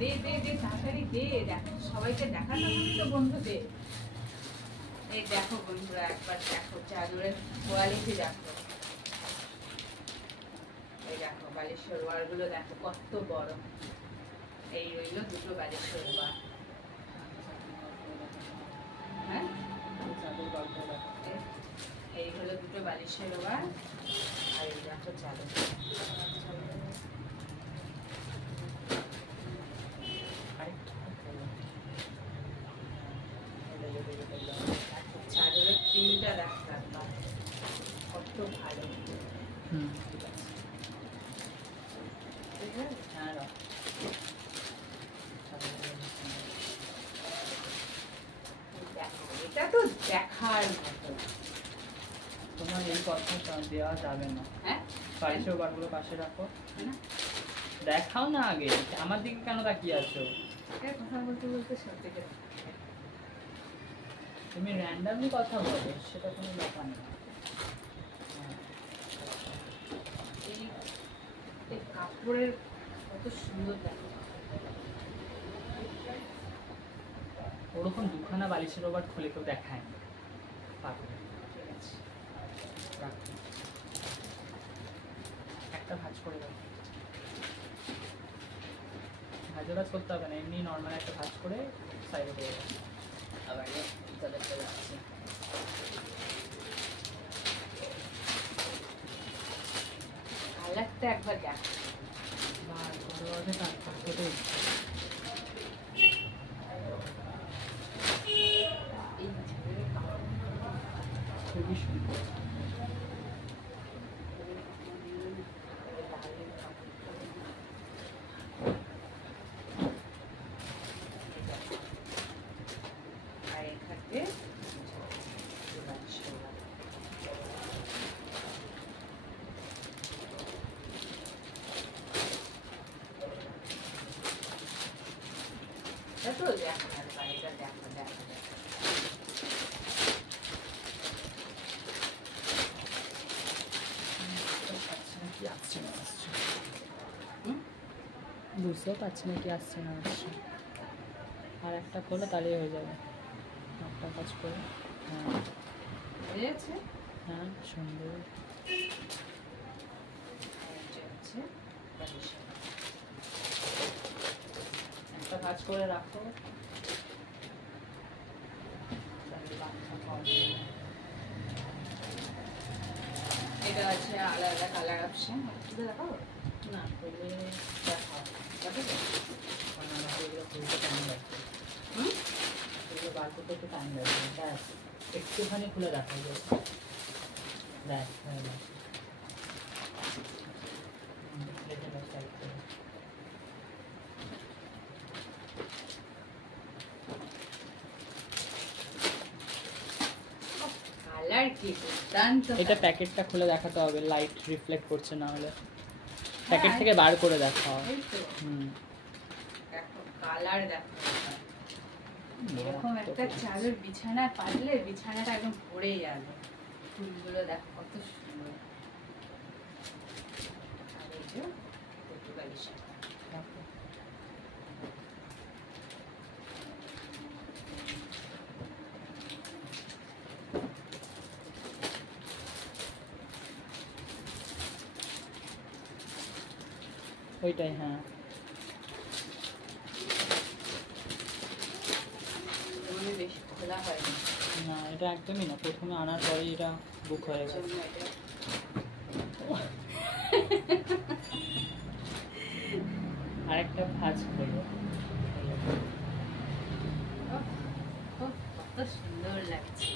দে দে দে তাড়াতাড়ি দে, দেখো সবাইকে দেখাতে হবে তো বন্ধুদের। এই দেখো বন্ধুরা, একবার দেখো চাদরের কোয়ালিটি দেখো। এই দেখো বালিশের ওয়ারগুলো দেখো কত বড়। এই রইল দুটো বালিশের ওয়ার। হ্যাঁ, এই হলো দুটো বালিশের ওয়ার। আর এই দেখো চাদর। চাদরের প্রিন্টটা দেখলাম কত ভালো। এটা তো দেখার মতো। তোমার এই কথা দেওয়া যাবে না। হ্যাঁ, বালিশের ওয়ারগুলো পাশে রাখো, দেখাও না আগে। আমার দিকে কেন তাকিয়ে আছো? কথা বলতে বলতে সব থেকে তুমি র্যান্ডামলি কথা বলো, সেটা কোনো ব্যাপার না। এই কাপড়ের কত সুন্দর লাগে। ওরকম দুখানা বালিশের ওভার খুলে কেউ দেখায় না। একটা ভাঁজ করে দাও। ভাঁজ করতে হবে না, এমনি নর্মাল একটা ভাঁজ করে সাইডে করে দাও। আবার তাদের চলে আসছে। কালারটা একবার দেখ। খুবই সুন্দর। বুঝতেও পারছি না কি আসছে না আসছে। আর একটা খোলো তাহলেই হয়ে যাবে। একটা কাজ করে। হ্যাঁ হ্যাঁ, সুন্দর। একটা কাজ করে রাখো। এটা আছে আলাদা কালার অপশন, দেখাবো না খুলে দেখাও। এগুলো খুলতে টাইম লাগবে। এগুলো বার করতে একটু টাইম লাগবে। ব্যাস একটুখানি খুলে রাখা যায়। ব্যাস হয়ে গেছে। এটা প্যাকেটটা খুলে দেখাতে হবে, লাইট রিফ্লেক্ট করছে না হলে। প্যাকেট থেকে বার করে দেখাও। দেখো কালার দেখো। এরকম একটা চাদর বিছানায় পাতলে বিছানাটা একদম ভরে যাবে। ফুলগুলো দেখো কত সুন্দর। আর এই যে দুটো বালিশ। ওইটাই, হ্যাঁ। বেশি খোলা হয়নি না, এটা একদমই না। প্রথমে আনার পরে এটা বুক হয়ে গেছে। আরেকটা ভাঁজ করবো। কত সুন্দর লাগছে।